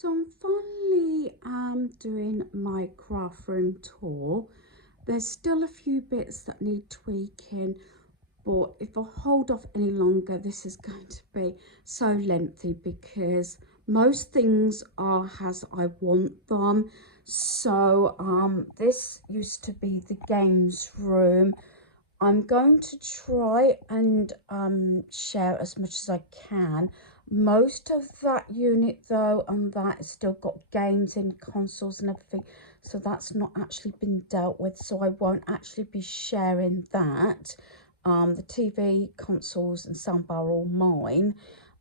So I'm finally doing my craft room tour. There's still a few bits that need tweaking, but if I hold off any longer, this is going to be so lengthy because most things are as I want them. So this used to be the games room. I'm going to try and share as much as I can. Most of that unit though, and that has still got games in, consoles and everything, so that's not actually been dealt with, so I won't actually be sharing that. The TV, consoles and soundbar are all mine,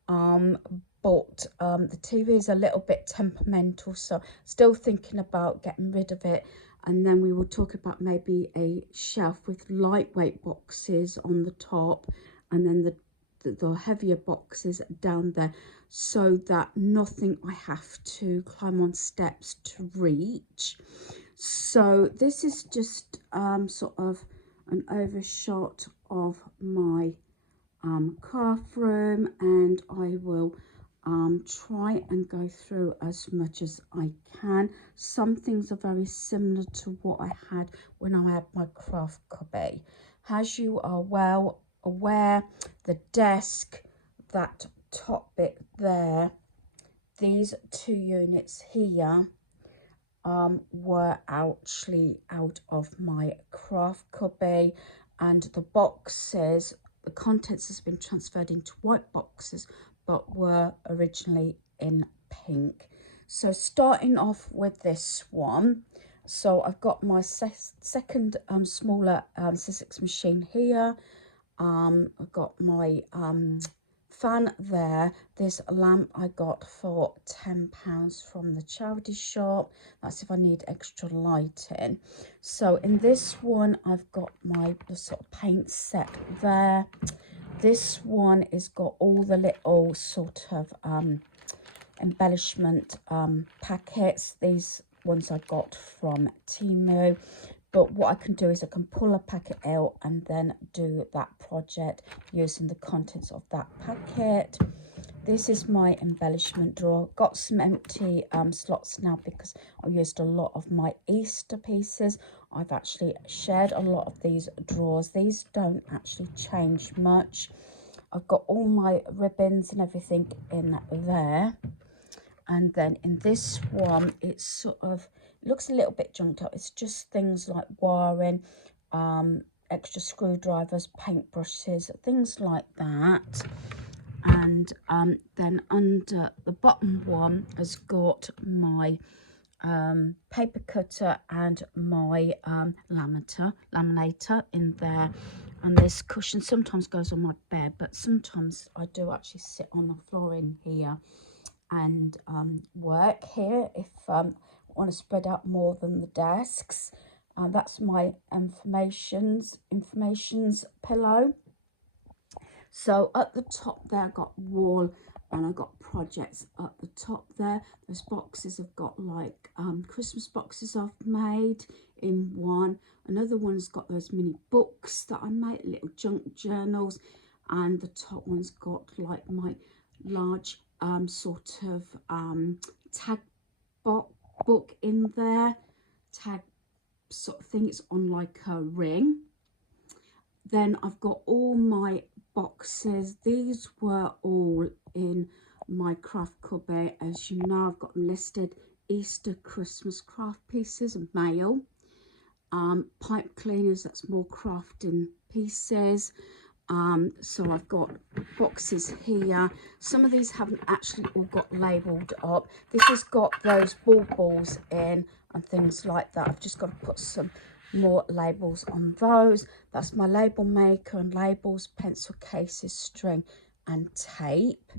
but the TV is a little bit temperamental, so still thinking about getting rid of it. And then we will talk about maybe a shelf with lightweight boxes on the top, and then the heavier boxes down there, so that nothing I have to climb on steps to reach. So this is just sort of an overshot of my craft room, and I will try and go through as much as I can. Some things are very similar to what I had when I had my craft cubby. As you are well aware, the desk, that top bit there, these two units here were actually out of my craft cubby, and the boxes, the contents has been transferred into white boxes but were originally in pink. So starting off with this one, so I've got my second smaller Sussex machine here. I've got my fan there. This lamp I got for £10 from the charity shop. That's if I need extra lighting. So in this one I've got my sort of paint set there. This is got all the little sort of embellishment packets. These ones I got from Temu. But what I can do is I can pull a packet out and then do that project using the contents of that packet. This is my embellishment drawer. Got some empty slots now because I used a lot of my Easter pieces. I've actually shared a lot of these drawers. These don't actually change much. I've got all my ribbons and everything in there. And then in this one, it's sort of, it looks a little bit junked up. It's just things like wiring, extra screwdrivers, paintbrushes, things like that. And then under the bottom one has got my paper cutter and my laminator in there. And this cushion sometimes goes on my bed, but sometimes I do actually sit on the floor in here and work here if I want to spread out more than the desks. That's my informations pillow. So at the top there, I've got wall and I've got projects at the top there. Those boxes have got like Christmas boxes I've made in one. Another one's got those mini books that I made, little junk journals. And the top one's got like my large sort of tag book in there. Tag sort of thing, it's on like a ring. Then I've got all my boxes. These were all in my craft cubby. As you know, I've got them listed: Easter, Christmas craft pieces, mail, pipe cleaners, that's more crafting pieces. So I've got boxes here. Some of these haven't actually all got labelled up. This has got those balls in and things like that. I've just got to put some more labels on those. That's my label maker and labels, pencil cases, string and tape.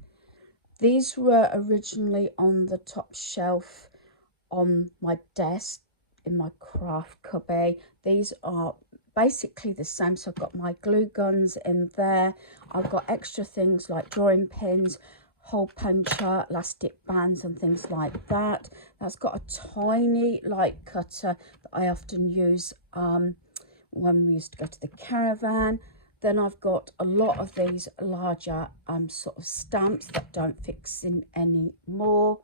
These were originally on the top shelf on my desk in my craft cubby. These are basically the same. So I've got my glue guns in there. I've got extra things like drawing pins, hole puncher, elastic bands and things like that. That's got a tiny light cutter that I often use when we used to go to the caravan. Then I've got a lot of these larger sort of stamps that don't fix in anymore.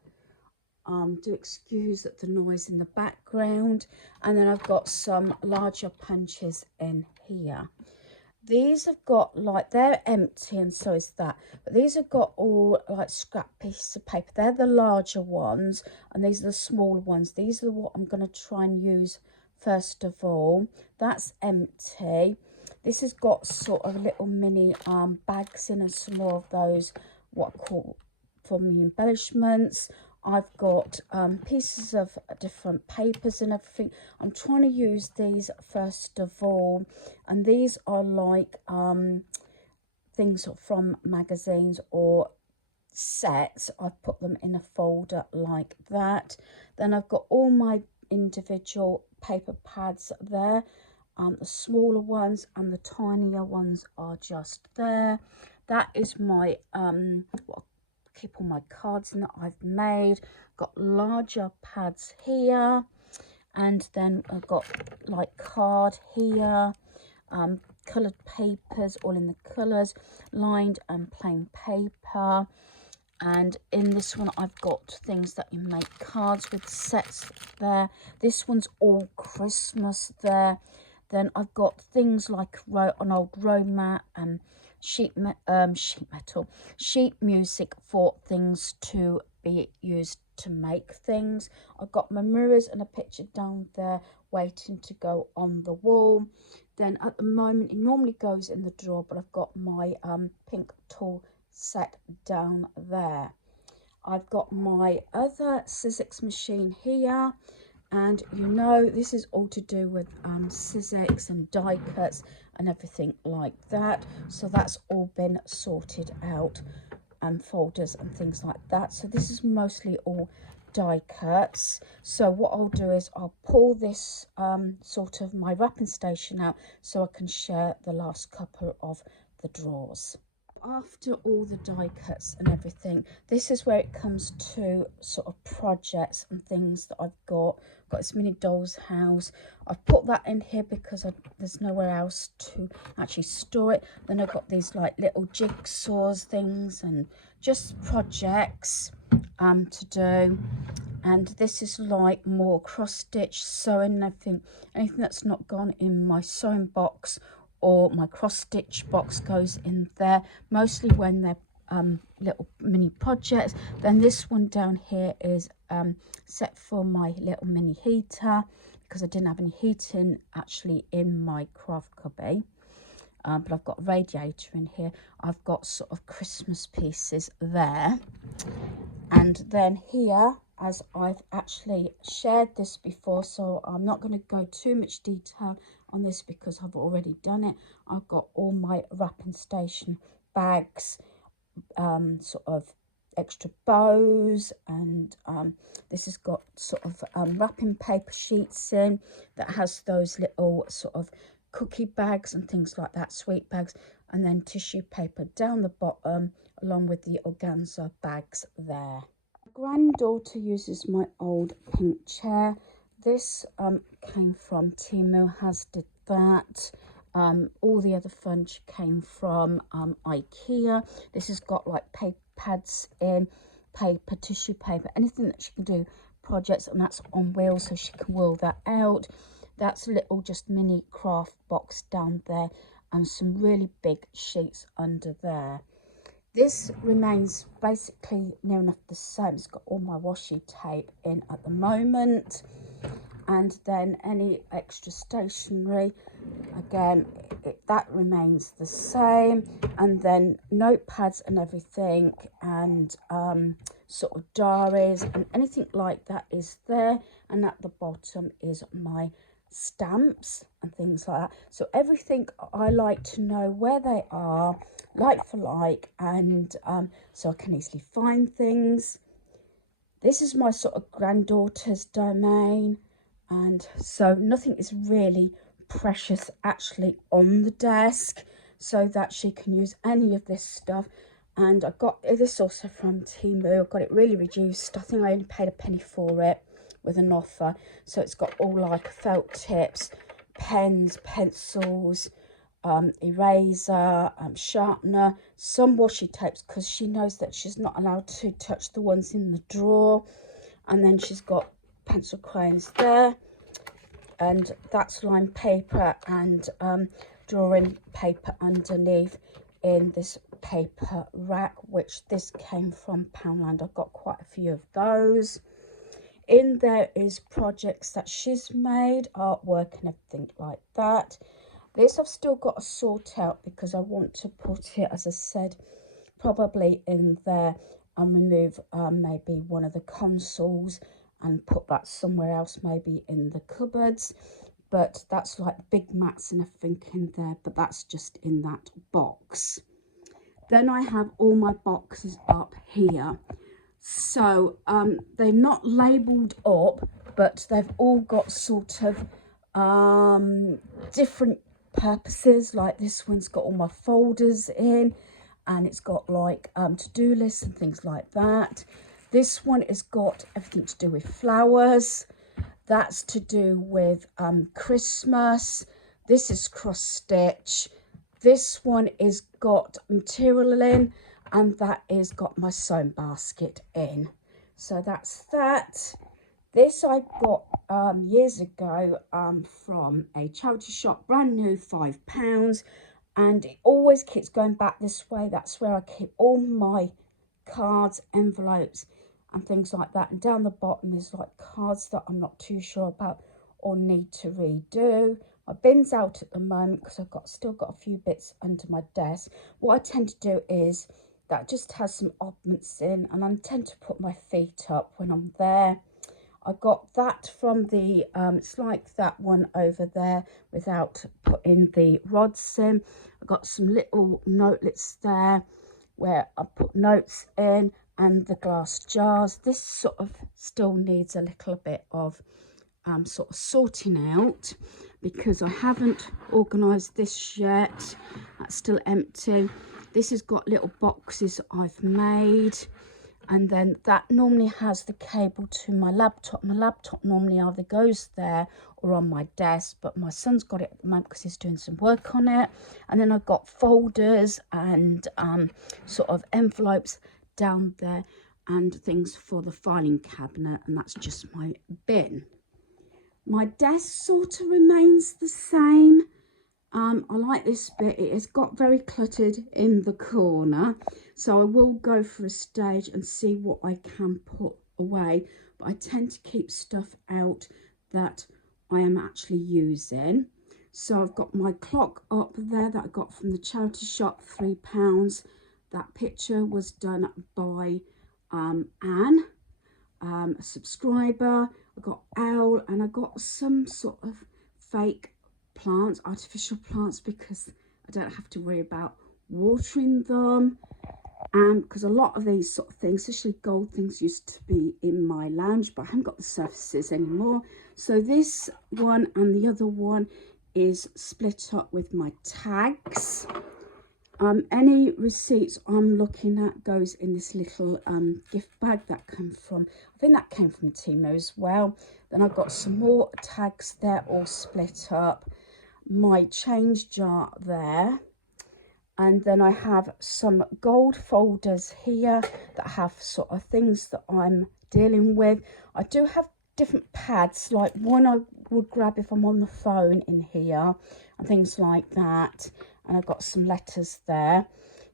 Do excuse the noise in the background. And then I've got some larger punches in here. These have got like, they're empty and so is that, but these have got all like scrap pieces of paper. They're the larger ones and these are the smaller ones. These are what I'm going to try and use first of all. That's empty. This has got sort of little mini bags in and some more of those, what I call for me embellishments. I've got pieces of different papers and everything. I'm trying to use these first of all, and these are like things from magazines or sets. I've put them in a folder like that. Then I've got all my individual paper pads there. The smaller ones and the tinier ones are just there. That is my keep all my cards in that I've made. Got larger pads here, and then I've got like card here, coloured papers all in the colours, lined and plain paper. And in this one I've got things that you make cards with, sets there. This one's all Christmas there. Then I've got things like an old row mat and sheet music for things to be used to make things. I've got my mirrors and a picture down there waiting to go on the wall. Then at the moment it normally goes in the drawer, but I've got my pink tool set down there. I've got my other Sizzix machine here, and you know this is all to do with Sizzix and die cuts and everything like that. So that's all been sorted out, and folders and things like that. So this is mostly all die cuts. So what I'll do is I'll pull this sort of my wrapping station out so I can share the last couple of the drawers. After all the die cuts and everything, this is where it comes to sort of projects and things that I've got this mini doll's house. I've put that in here because there's nowhere else to actually store it. Then I've got these like little jigsaws things and just projects to do. And this is like more cross stitch sewing, anything that's not gone in my sewing box or my cross stitch box goes in there, mostly when they're little mini projects. Then this one down here is set for my little mini heater, because I didn't have any heating actually in my craft cubby. But I've got a radiator in here. I've got sort of Christmas pieces there. And then here, as I've actually shared this before, so I'm not going to go too much detail on this because I've already done it. I've got all my wrapping station bags, sort of extra bows, and this has got sort of wrapping paper sheets in that has those little sort of cookie bags and things like that, sweet bags, and then tissue paper down the bottom along with the organza bags there. Granddaughter uses my old pink chair. This came from Temu, has did that. All the other furniture came from IKEA. This has got like paper pads in, paper, tissue paper, anything that she can do projects, and that's on wheels so she can wheel that out. That's a little just mini craft box down there and some really big sheets under there. This remains basically near enough the same. It's got all my washi tape in at the moment. And then any extra stationery, again, that remains the same. And then notepads and everything, and sort of diaries and anything like that is there. And at the bottom is my stamps and things like that. So everything, I like to know where they are, like for like, and so I can easily find things. This is my sort of granddaughter's domain, and so nothing is really precious actually on the desk, so that she can use any of this stuff. And I got this also from Temu. I got it really reduced. I think I only paid a penny for it with an offer. So it's got all like felt tips, pens, pencils, eraser, sharpener, some washi tapes because she knows that she's not allowed to touch the ones in the drawer. And then she's got pencil crayons there, and that's lined paper and drawing paper underneath in this paper rack, which this came from Poundland. I've got quite a few of those. In there is projects that she's made, artwork and everything like that. This I've still got to sort out because I want to put it, as I said, probably in there and remove maybe one of the consoles and put that somewhere else, maybe in the cupboards. But that's like big mats and everything in there, but that's just in that box. Then I have all my boxes up here. So they're not labelled up, but they've all got sort of different purposes. Like this one's got all my folders in, and it's got like to-do lists and things like that. This one has got everything to do with flowers. That's to do with Christmas. This is cross stitch. This one is got material in, and that is got my sewing basket in. So that's that. This I got years ago from a charity shop, brand new, £5, and it always keeps going back this way. That's where I keep all my cards, envelopes and things like that. And down the bottom is like cards that I'm not too sure about or need to redo. My bin's out at the moment because I've still got a few bits under my desk. What I tend to do is that just has some oddments in, and I tend to put my feet up when I'm there. I got that from the, it's like that one over there without putting the rods in. I got some little notelets there where I put notes in, and the glass jars. This sort of still needs a little bit of sort of sorting out because I haven't organised this yet. That's still empty. This has got little boxes I've made, and then that normally has the cable to my laptop. My laptop normally either goes there or on my desk, but my son's got it at the moment because he's doing some work on it. And then I've got folders and sort of envelopes down there and things for the filing cabinet, and that's just my bin. My desk sort of remains the same. I like this bit. It has got very cluttered in the corner, so I will go for a stage and see what I can put away, but I tend to keep stuff out that I am actually using. So I've got my clock up there that I got from the charity shop, £3. That picture was done by Anne, a subscriber. I got owl, and I got some sort of fake plants, artificial plants, because I don't have to worry about watering them. And because a lot of these sort of things, especially gold things, used to be in my lounge, but I haven't got the surfaces anymore. So this one and the other one is split up with my tags. Any receipts I'm looking at goes in this little gift bag that came from, I think that came from Timo as well. Then I've got some more tags there, all split up. My change jar there. And then I have some gold folders here that have sort of things that I'm dealing with. I do have different pads, like one I would grab if I'm on the phone in here and things like that. And I've got some letters there.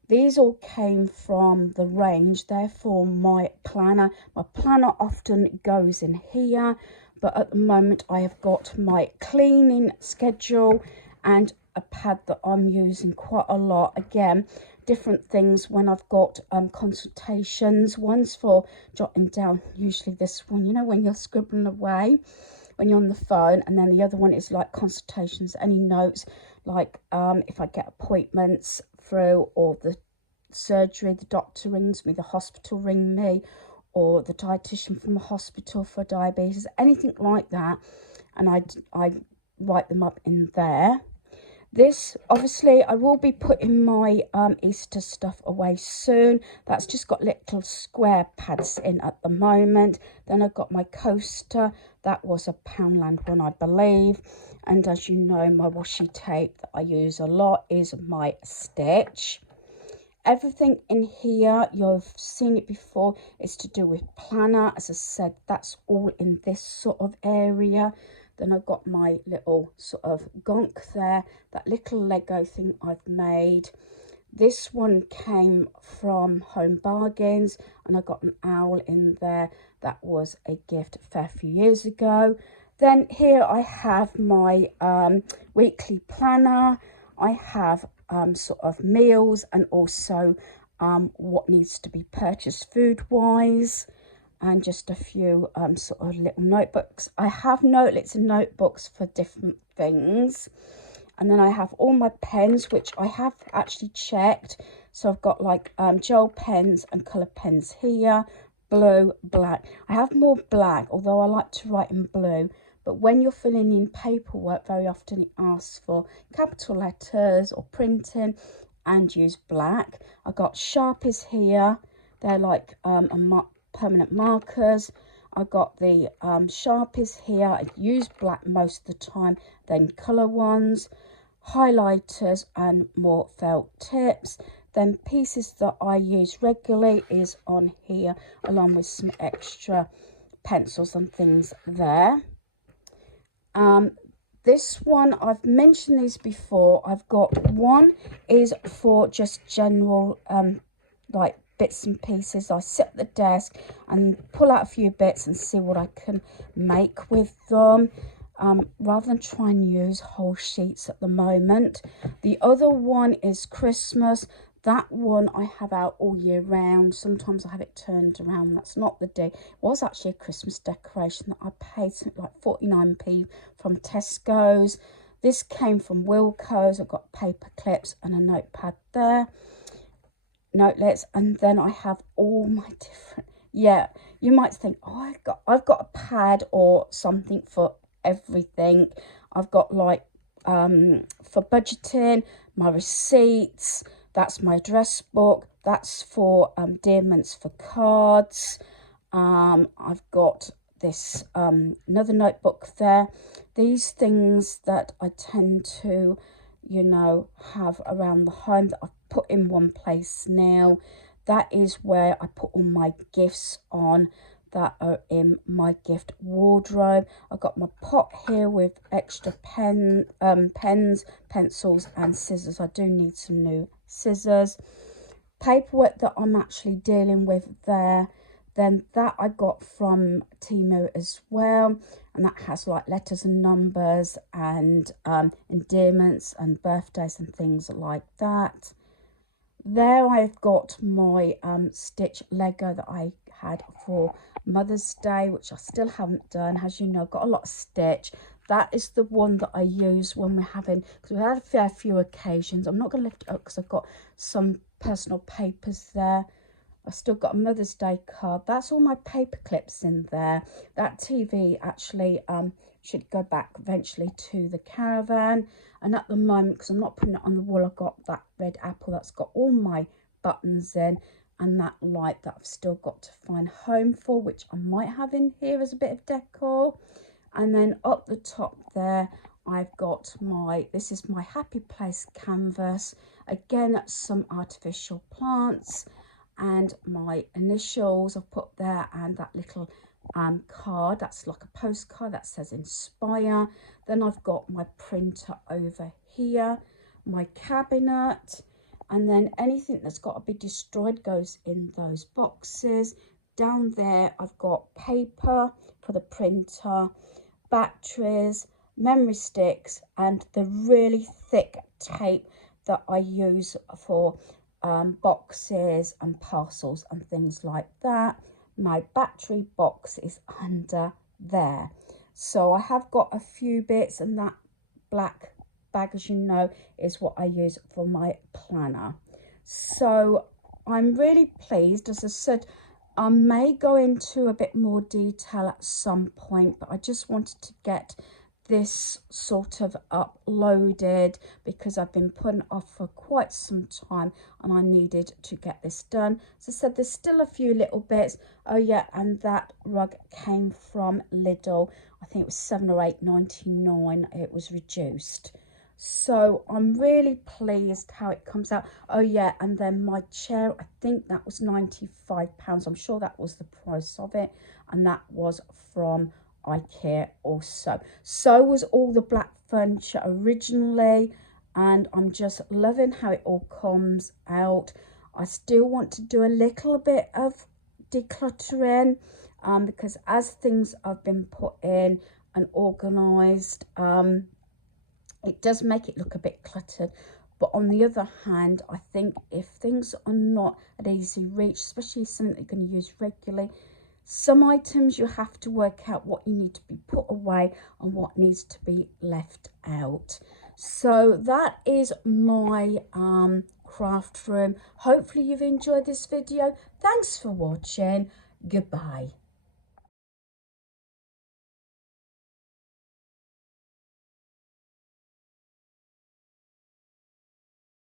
These all came from the range. They're for my planner. My planner often goes in here, but at the moment I have got my cleaning schedule and a pad that I'm using quite a lot. Again, different things when I've got consultations. One's for jotting down, usually this one, you know, when you're scribbling away when you're on the phone, and then the other one is like consultations, any notes, like if I get appointments through, or the surgery, the doctor rings me, the hospital ring me, or the dietitian from the hospital for diabetes, anything like that, and I write them up in there. This, obviously, I will be putting my Easter stuff away soon. That's just got little square pads in at the moment. Then I've got my coaster. That was a Poundland one, I believe. And as you know, my washi tape that I use a lot is my Stitch. Everything in here, you've seen it before, is to do with planner. As I said, that's all in this sort of area. Then I've got my little sort of gonk there, that little Lego thing I've made. This one came from Home Bargains, and I got an owl in there. That was a gift a fair few years ago. Then here I have my weekly planner. I have sort of meals, and also what needs to be purchased food wise, and just a few sort of little notebooks. I have notelets and notebooks for different things. And then I have all my pens, which I have actually checked. So I've got like gel pens and colour pens here, blue, black. I have more black, although I like to write in blue. But when you're filling in paperwork, very often it asks for capital letters or printing, and use black. I've got Sharpies here. They're like permanent markers. I've got the Sharpies here. I use black most of the time, then colour ones, highlighters and more felt tips. Then pieces that I use regularly is on here, along with some extra pencils and things there. This one, I've mentioned these before. I've got one is for just general like bits and pieces. I sit at the desk and pull out a few bits and see what I can make with them, rather than try and use whole sheets at the moment. The other one is Christmas. That one I have out all year round. Sometimes I have it turned around. That's not the day. It was actually a Christmas decoration that I paid something like 49p from Tesco's. This came from Wilko's. I've got paper clips and a notepad there, notelets, and then I have all my different, you might think, oh, I've got a pad or something for everything. I've got like for budgeting, my receipts, that's my address book, that's for dearments for cards. I've got this another notebook there. These things that I tend to, you know, have around the home that I've put in one place now. That is where I put all my gifts on that are in my gift wardrobe. I've got my pot here with extra pens, pencils and scissors. I do need some new scissors. Paperwork that I'm actually dealing with there, then that I got from Temu as well, and that has like letters and numbers and endearments and birthdays and things like that. There I've got my stitch Lego that I had for Mother's Day, which I still haven't done. As you know, I've got a lot of stitch. That is the one that I use when we're having, because we had a fair few occasions. I'm not going to lift it up because I've got some personal papers there. I've still got a Mother's Day card. That's all my paper clips in there. That TV actually should go back eventually to the caravan. And at the moment, because I'm not putting it on the wall, I've got that red apple that's got all my buttons in, and that light that I've still got to find home for, which I might have in here as a bit of decor. And then up the top there, I've got my, this is my Happy Place canvas. Again, some artificial plants and my initials I've put there, and that little card, that's like a postcard that says inspire. Then I've got my printer over here, my cabinet, and then anything that's got to be destroyed goes in those boxes. Down there I've got paper for the printer, batteries, memory sticks, and the really thick tape that I use for boxes and parcels and things like that. My battery box is under there. So I have got a few bits, and that black bag, as you know, is what I use for my planner. So I'm really pleased. As I said, I may go into a bit more detail at some point, but I just wanted to get this sort of uploaded because I've been putting off for quite some time and I needed to get this done. So I said there's still a few little bits. Oh yeah, and that rug came from Lidl. I think it was £7 or £8.99. It was reduced. So I'm really pleased how it comes out. Oh yeah, and then my chair, I think that was £95. I'm sure that was the price of it, and that was from IKEA also. So was all the black furniture originally, and I'm just loving how it all comes out. I still want to do a little bit of decluttering, because as things have been put in and organised, it does make it look a bit cluttered. But on the other hand, I think if things are not at easy reach, especially something that you're going to use regularly, some items you have to work out what you need to be put away and what needs to be left out. So that is my craft room. Hopefully you've enjoyed this video. Thanks for watching. Goodbye.